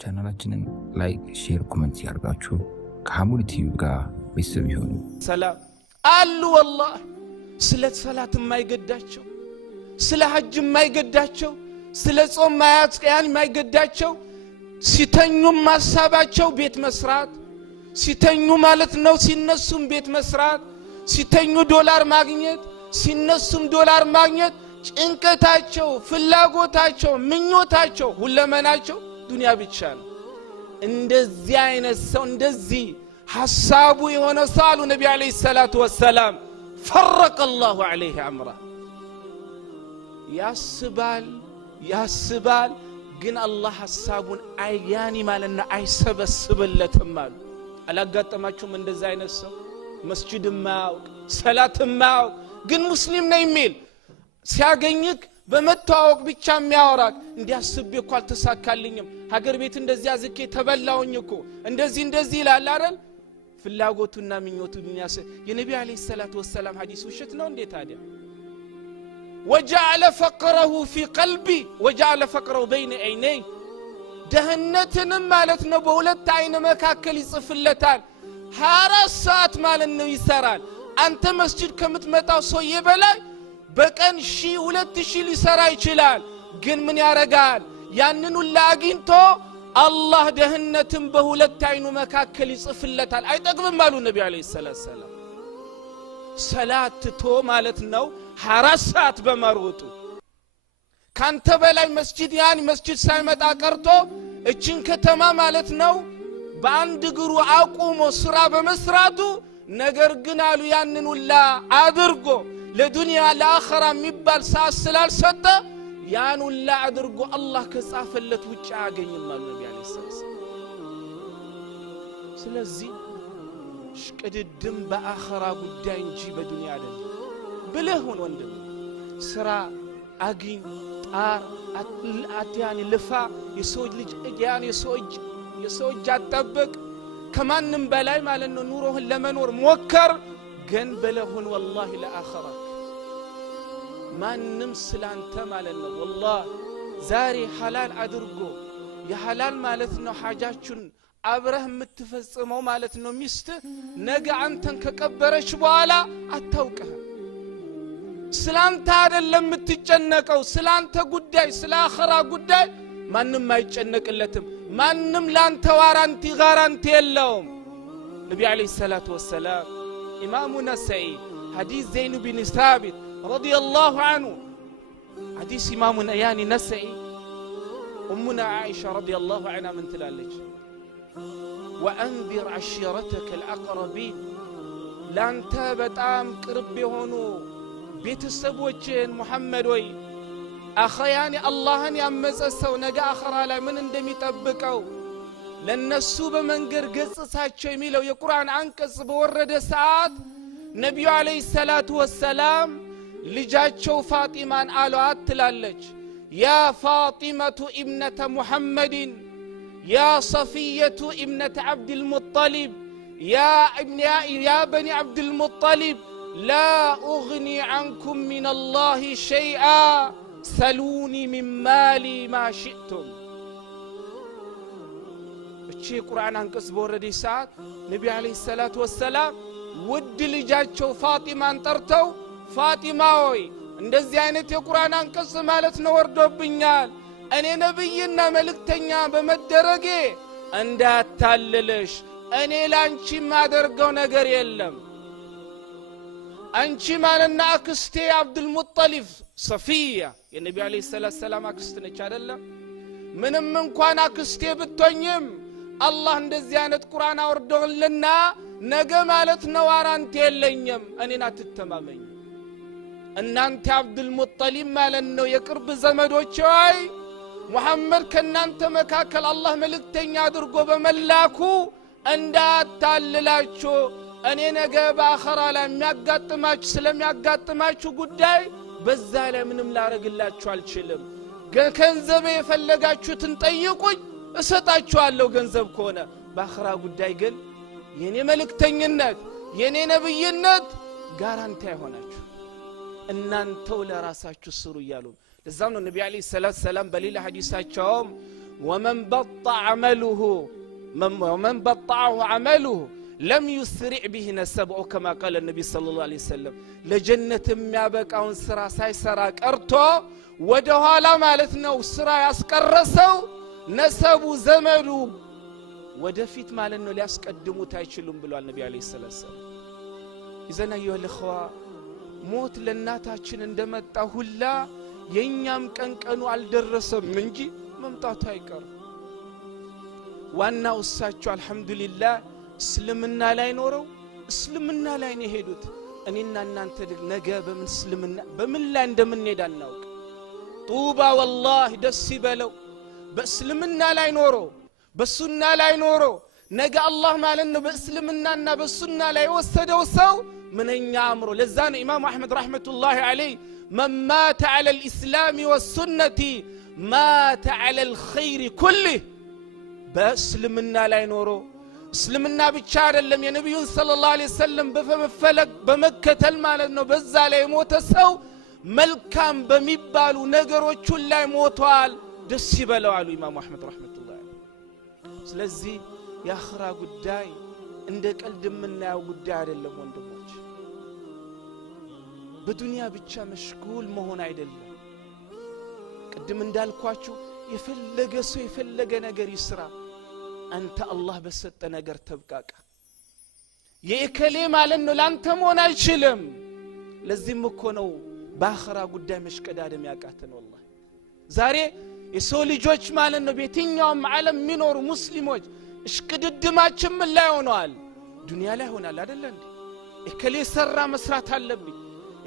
ቻናላችንን ላይክ ሼር ኮሜንት ያርጋችሁ ከሐሙድ ቲቪ ጋር ቤተሰብ ይሁኑ ሰላም አሉ والله ስለ ሰላት የማይገዳቸው ስለ ሐጅ የማይገዳቸው ስለ ጾም ማያስቀያን የማይገዳቸው ሲተኙም ማሳባቸው ቤት መስራት ሲተኙ ማለት ነው ሲነሱም ቤት መስራት ሲተኙ ዶላር ማግኘት ሲነሱም ዶላር ማግኘት ጭንቀታቸው ፍላጎታቸው ምኞታቸው ሁለመናቸው ዱንያ ብቻ ነው እንደዚህ አይነት ሰው እንደዚህ ሐሳቡ የሆነ ሰው ነብዩ አለይሂ ሰላቱ ወሰለም فرق الله عليه امره ያስባል ግን አላህ ሐሳቡን አይያኒ ማለና አይሰበስብለትም አሉ አላጋጠማችሁም እንደዛ አይነት ሰው መስጂድ ማያውቅ ሰላት ማያውቅ ግን ሙስሊም ነኝ የሚል ሲያገኝክ በመተዋወቅ ብቻ የሚያወራክ እንዲያስብ እኮ አልተሳካልኝም ሀገር ቤት እንደዚህ አዝኬ ተበላውኝ እኮ እንደዚህ ይላል አይደል ፍላጎቱና ምኞቱ ዱንያ የነብዩ አለይሂ ሰላቱ ወሰለም ሐዲስ ውሸት ነው እንዴ ታዲያ وجعل فقره في قلبي وجعل فقره بين عيني دهنتن ማለት ነው በሁለት አይነ መካከል ይጽፍለታል 24 ሰዓት ማለት ነው ይሰራል አንተ መስጂድ ከምትመጣው ሰው ይበላይ በቀን 2000 ሊሰራ ይችላል ግን ምን ያረጋል ያንኑ ላግንቶ አላህ ደህነትን በሁለት አይኑ መካከል ይጽፍለታል አይጠግብም አሉ ነብዩ አለይሂ ሰላም ሰላት ቶ ማለት ነው 24 ሰዓት በመሮጡ ካንተ በላይ መስጂድ ሳይመጣ ቀርቶ እቺን ከተማ ማለት ነው በአንድ እግሩ አቁሞ ስራ በመስራቱ ነገር ግን አሉ ያንን ሁላ አድርጎ ለዱንያ ለአኺራ የሚባል ሰዓት ስላልሰጠ ያን ሁላ አድርጎ አላህ ከጻፈለት ውጭ አያገኝም አሉ ነብዩ አለይሂ ሰላም ስለዚህ ሽቅድድም በአኺራ ጉዳይ እንጂ በዱንያ አይደለም ብለህ ሆነ ወንድም ስራ አግኝ ጣር አትያኒ ልፋ የሰው ልጅ አጠብቅ ከማንም በላይ ማለት ነው ኑሮህን ለመኖር ሞከር ግን በለሁን والله ለአኺራ ማንም ስላንተ ማለት ነው والله ዛሬ ሐላል አድርጎ የሐላል ማለት ነው ሐጃቹን አብረህ የምትፈጽመው ማለት ነው ሚስት ነገ አንተን ከቀበረች በኋላ አታውቅህ ስላንተ አይደለም የምትጨነቀው ስላንተ ጉዳይ ስለ አኺራ ጉዳይ ማንም አይጨነቅለትም ማንም ላንተ ጋራንቲ የለውም ነብዩ አለይሂ ሰላቱ ወሰለም ኢማሙ ነሰኢ ሐዲስ ዘይኑ ቢን ሳቢት ረዲየላሁ ዐንሁ ሐዲስ ኢማሙ ያኒ ነሰኢ ኡሙና ዓኢሻ ረዲየላሁ ዐንሃ ምን ትላለች وأنذر عشيرتك الأقربين لانت بتام قرب يهونو ቤተሰቦችን ሙሐመድ ወይ አኺያኒ አላህን ያመፀሰው ነገ አኺራ ላይ ምን እንደሚጠብቀው ለነሱ በመንገር ገጽሳቸው የሚለው የቁርአን አንቀጽ በወረደ ሰዓት ነብዩ አለይሂ ሰላቱ ወሰለም ልጃቸው ፋጢማን አሏት ትላለች ያ ፋጢመቱ ኢብነተ ሙሐመድን ያ ሰፊየቱ ኢብነተ አብዱል ሙጠሊብ ያ በኒ አብዱል ሙጠሊብ لا أغني عنكم من الله شيئا سلوني من مالي ما شئتم እቺ ቁርአን አንቀጽ በወረደ ሰዓት ነብዩ አለይሂ ሰላቱ ወሰለም ውድ ልጃቸው ፋጢማን ጠርተው ፋጢማ ሆይ እንደዚህ አይነት የቁርአን አንቀጽ ማለት ነው ወርዶብኛል እኔ ነብይና መልእክተኛ በመደረጌ እንዳታለለሽ እኔ ላንቺ ማደርገው ነገር የለም አንቺ ማለና አክስቴ አብዱል ሙጠሊብ ሰፊያ የነብዩ አለይሂ ሰላም አክስት ነች አይደለም ምንም እንኳን አክስቴ ብትሆኝም አላህ እንደዚህ አይነት ቁርአን አወርዶልና ነገ ማለት ነው ዋራንት የለኝም እኔን አትተማመኝ እናንተ አብዱል ሙጠሊብ ማለት ነው የቅርብ ዘመዶች ሆይ ሙሐመድ ከናንተ መካከል አላህ መልእክተኛ አድርጎ በመላኩ እንዳታልላችሁ እኔ ነገ በአኺራ ላይ ስለሚያጋጥማችሁ ጉዳይ በዛ ላይ ምንም ላረግላችሁ አልችልም ገንዘብ የፈለጋችሁትን ጠይቁኝ እሰጣችኋለሁ ገንዘብ ከሆነ በአኺራ ጉዳይ ግን የኔ መልእክተኝነት የኔ ነብይነት ጋራንቲ አይሆናችሁ እናንተው ለራሳችሁ ስሩ ይያሉ ለዛም ነው ነብዩ አለይሂ ሰላም በሌላ ሐዲሳቸው ومن بطعه عمله لم يسرع به نسبه كما قال النبي صلى الله عليه وسلم لجنة የሚያበቃውን ስራ ሳይሰራ ቀርቶ ወደ ኋላ ማለት ነው ስራ ያስቀረሰው ነሰቡ ዘመዱ ወደፊት ማለት ነው ሊያስቀድሙት አይችሉም ብሏል ነብዩ አለይሂ ሰላም ይዘና ይወልኸዋ ሞት ለናታችን እንደመጣ ሁላ የኛም ቀንቀኑ አልደረሰም እንጂ መምጣቱ አይቀር ዋናው እሳቸው አልহামዱሊላህ እስልምና ላይ ኖረው እስልምና ላይ ነው ሄዱት እኔና እናንተ ነገ በምን ላይ እንደምንሄድ አናውቅ ጡባ والله ደስ ይበለው በእስልምና ላይ ኖሮ በሱና ላይ ኖሮ ነገ አላህ ማለት ነው በእስልምናና በሱና ላይ ወሰደው ሰው ምንኛ አምሮ ለዛ ነው ኢማም አህመድ ረህመቱላሂ ዐለይሂ من مات على الإسلام والسنة مات على الخير كله بأسلمنا لا ينورو اسلمنا بتشار لم ينبي صلى الله عليه وسلم بفمفلك بمكة المالنا بزا لا يموت سو ملكام بميبالو نغروچو لا يموتوال دس يبلوا على امام احمد رحمه الله عليه ስለዚህ ያኽራ ጉዳይ እንደ ቀልድ የምናየው ጉዳይ አይደለም ወንድሞች በዱንያ ብቻ መሽጉል መሆን አይደለም ቅድም እንዳልኳችሁ የፈለገ ሰው የፈለገ ነገር ይስራ አንተ አላህ በሰጠ ነገር ተብቃቃ የከሌ ማለት ነው ላንተ መሆን አይችልም ለዚህም እኮ ነው በአኺራ ጉዳይ መሽቀዳደም ያቃተን والله ዛሬ የሰው ልጆች ማለት ነው በየትኛውም ዓለም የሚኖሩ ሙስሊሞች እሽቅድድማችን ምን ላይ ሆነዋል ዱንያ ላይ ሆናል አይደል እንዴ እከሌ ሰራ መስራት አለብኝ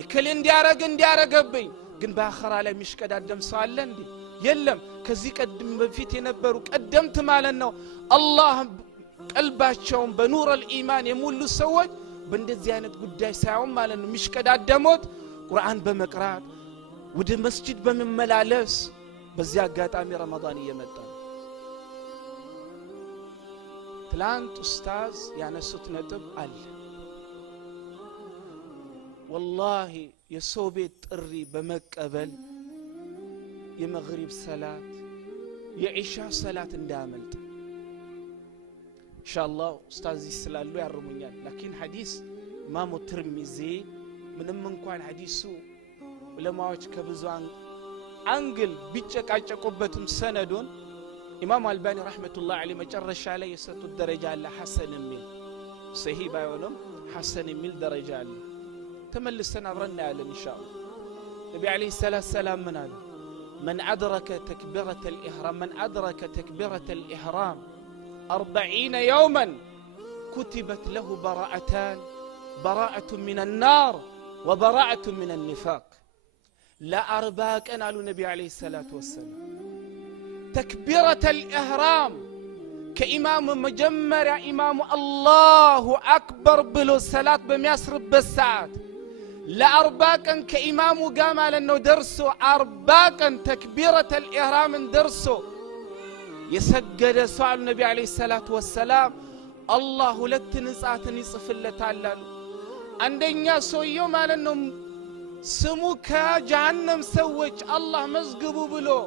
እከሌ እንዲያረገብኝ ግን በአኺራ ላይ መሽቀዳደም ሰው አለ እንዴ የለም ከዚህ ቀደም በፊት የነበሩ ቀደምት ማለት ነው አላህ ቀልባቸውን በኑር الإيمان የሙሉ ሰዎች በእንደዚህ አይነት ጉዳይ ሳይሆን ማለት ነው መሽቀዳደሞት ቁርአን በመቅራት ወደ መስጂድ በመመላለስ በዚህ አጋጣሚ ረመዳን እየመጣ ትላንት ኡስታዝ ያነሱት ነጥብ አለ والله የሰው ቤት ጥሪ በመቀበል የመግሪብ ሰላት የኢሻ ሰላት እንዳመልጥ ኢንሻአላህ ኡስታዝ ይስላሉ ያርሙኛል لكن ሐዲስ ኢማሙ ትርሚዚ ምንም እንኳን ሐዲሱ ዑለማዎች ከብዙ አንግል ቢጨቃጨቁበትም ሰነዱን ኢማም አልባኒ ረህመቱላህ ዐለይሂ መጨረሻ ላይ የሰጡት ደረጃ አለ ሐሰን የሚል ሰሂህ ባይሆንም ሐሰን የሚል ደረጃ አለ ተመልሰን አብረን ያለን ኢንሻአላህ ነብዩ ዐለይሂ ሰላም ምን አሉ من أدرك تكبيرة الإحرام 40 يوما كتبت له براءة من النار وبراءة من النفاق لا أرباك أنا على النبي عليه الصلاة والسلام تكبيرة الإحرام كإمام مجمر إمام الله أكبر بلو الصلاة بميسر بالساعات لأرباكا كإمام قامل أنه درسوا أرباكا تكبيرة الإحرام درسوا يسجد سؤال النبي عليه الصلاة والسلام الله لتنسات نصف الله تعالى عندنا سويو مال أنه سموك جهنم سوج الله مزقبوا بلو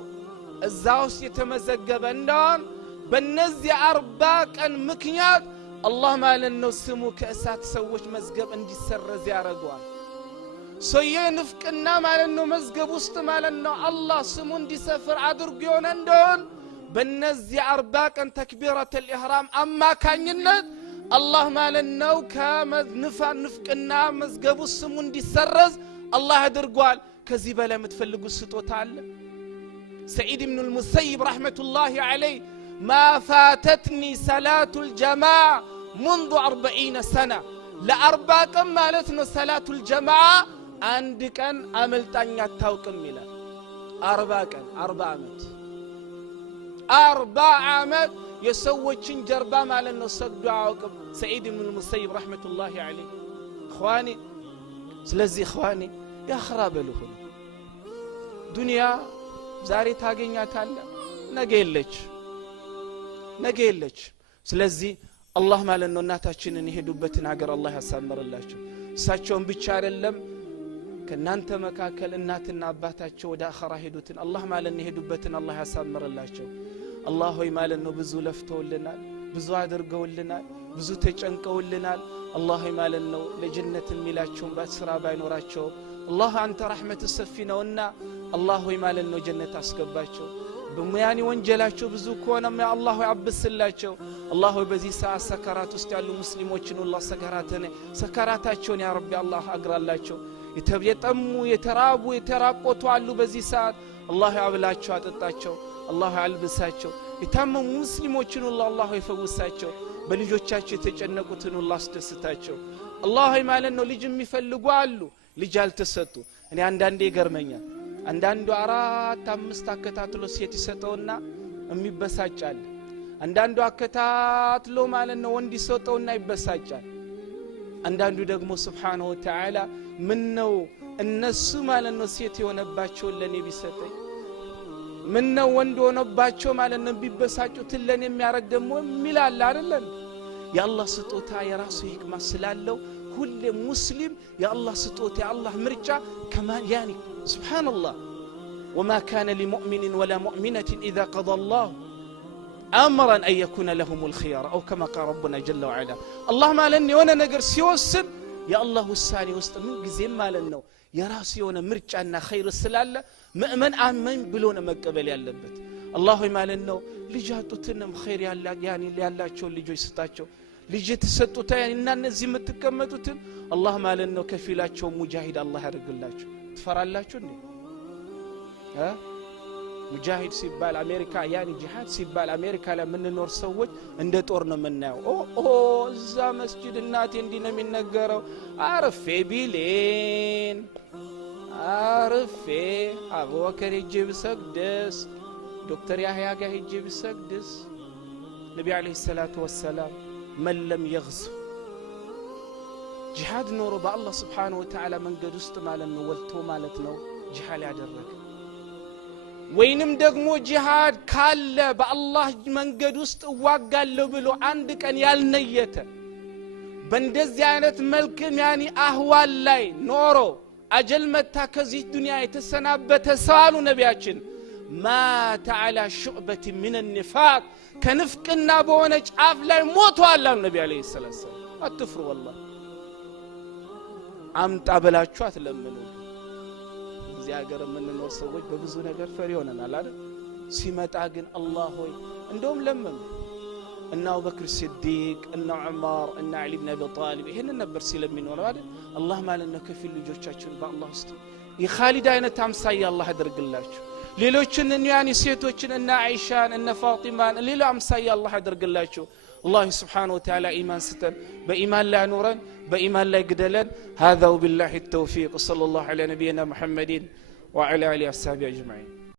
الزاوس يتمزقب عندهم بالنزي أرباكا مكنيات الله مال أنه سموك أسات سوج مزقب عندي سر زيارة سويه نفكنا مالنو مزقب وسط مالنو الله سمون دي سفر عدرقيون اندون بالنزي أرباكا تكبيرة الإحرام أما كان ينت الله مالنو كامذ نفكنا مزقب سمون دي سرز الله عدرقوال كذيبا لا متفلقوا السطو تعلم سعيد بن المسيب رحمة الله عليه ما فاتتني صلاة الجماعة منذ 40 سنة لأرباكا مالتنا صلاة الجماعة عندك أن عملتني التوكم ملا 4 عمد 4 عمد يسوي جربا مال النصد عوكم سعيد بن المسيب رحمة الله عليه إخواني سلزي إخواني يا خراب لهم دنيا زاري تاقينيا تالا نقيلج سلزي الله مال انه እናታችንን ይሄዱበትን ሀገር አላህ ያሳምርላቸው እሳቸውን ብቻ አይደለም ከናንተ መካከል እናትና አባታቸው ወደ አኺራ ሄዱትን አላህ ማለት ነው ይሄዱበትን አላህ ያሳምርላቸው አላህ ሆይ ማለት ነው ብዙ ለፍተውልናል ብዙ አድርገውልናል ብዙ ተጨንቀውልናል አላህ ሆይ ማለት ነው ለጀነት የሚላቸውን በስራ ባይኖራቸው አላህ አንተ ረህመት ሰፊ ነውና አላህ ሆይ ማለት ነው ጀነት አስገባቸው በሙያኒ ወንጀላቸው ብዙ ከሆነም ያ አላህ ሆይ አብስላቸው አላህ ሆይ በዚህ ሰዓት ሰከራት ውስጥ ያሉ ሙስሊሞችን ሁሉ ሰከራታቸውን ያ ረቢ አላህ አግራላቸው የተጠሙ የተራቡ የተራቆቱ አሉ በዚህ ሰዓት አላህ ያብላቸው አጠጣቸው አላህ ያልብሳቸው የታመሙ ሙስሊሞችን ሁሉ አላህ ይፈውሳቸው በልጆቻቸው የተጨነቁትን ሁሉ አስደስታቸው አላህ ማለት ነው ልጅ የሚፈልጉ አሉ ልጅ አልተሰጡ እኔ አንዳንዴ ይገርመኛል አንዳንዱ 4-5 አከታትሎ ሴት ይሰጠውና የሚበሳጫል አንዳንዱ አከታትሎ ማለት ነው ወንድ ይሰጠውና ይበሳጫል አንዳንዱ ደግሞ ሱብሃነሁ ወተዓላ ምን ነው እነሱ ማለት ነው ሴት የሆነባቸው ለኔ ቢሰጠኝ ምን ነው ወንድ ሆነባቸው ማለት ነው ቢበሳጩት ለኔ የሚያረግ ደግሞ ሚላል አይደለም ያላህ ስጦታ የራሱ ህክማ ስላለው ሁሉ ሙስሊም ያላህ ስጦታ ያላህ ምርጫ ከማን ያኒ ሱብሃንአላህ وما كان لمؤمن ولا مؤمنة إذا قضى الله أمرا أن يكون لهم الخيار أو كما قال ربنا جل وعلا الله ما لن يونا نقر سيوسن يا الله الساني وسط من قزيم ما لنو يا راسي يونا مرجعنا خير السلالة مؤمن آمن بلونا مقبل يالبت الله ما لنو لجاتو تنم خير يعني يالا تشو لجو يستاتشو لجت ستوتا يعني إننا نزي متكمتو تن الله ما لنو كفيلا تشو مجاهد الله يرق الله تشو تفر الله تشو ها مجاهد سيبال أمريكا يعني جهاد سيبال أمريكا لمن نور سوج عند طورنا مناو أوه زا مسجد الناتي عندنا من نجارو عارف بيلين عارف أبو بكر يجيب سقدس دكتور يحيى جا يجيب سقدس النبي عليه الصلاة والسلام من لم يغزو جهاد نور بالله سبحانه وتعالى من قد استمالنا ولتو مالتنا جهاد يدرك ወይንም ደግሞ ጂሃድ ካለ በአላህ መንገድ ውስጥ ዋጋለው ብሎ አንድ ቀን ያልነየተ በእንደዚህ አይነት መልክም ያኒ አህዋል ላይ ኖሮ አጀል መታ ከዚህ ዱንያ የተሰናበተ ሰዋሉ ነቢያችን ማተ على شعبة من النفاق ከንፍቅና በሆነ ጫፍ ላይ ሞቷል አሉ ነብዩ አለይሂ ሰላም አትፍሩ والله አምጣ በላችሁ አትለምኑ እዚህ ሀገር የምንኖር ሰዎች በብዙ ነገር ፈሪ ሆነናል አይደል ሲመጣ ግን አላህ ሆይ እንደውም ለምን እና አቡበክር ሲዲቅ እና ዑመር እና አሊ ኢብኑ አቢ ጣሊብ ይሄን ነበር ሲለምኑ አይደል አላህ ማለት ነው ከፊል ልጆቻችን በአላህ ውስጥ የኻሊድ አይነት አምሳያ አላህ ያደርግላችሁ ሌሎችን ያኒ ሴቶችን እና አይሻን እና ፋጢማን ሌላ አምሳያ አላህ ያደርግላችሁ الله سبحانه وتعالى إيمان ستن بإيمان لا نورا بإيمان لا قدلن هذا وبالله التوفيق صلى الله على نبينا محمد وعلى آله وصحبه أجمعين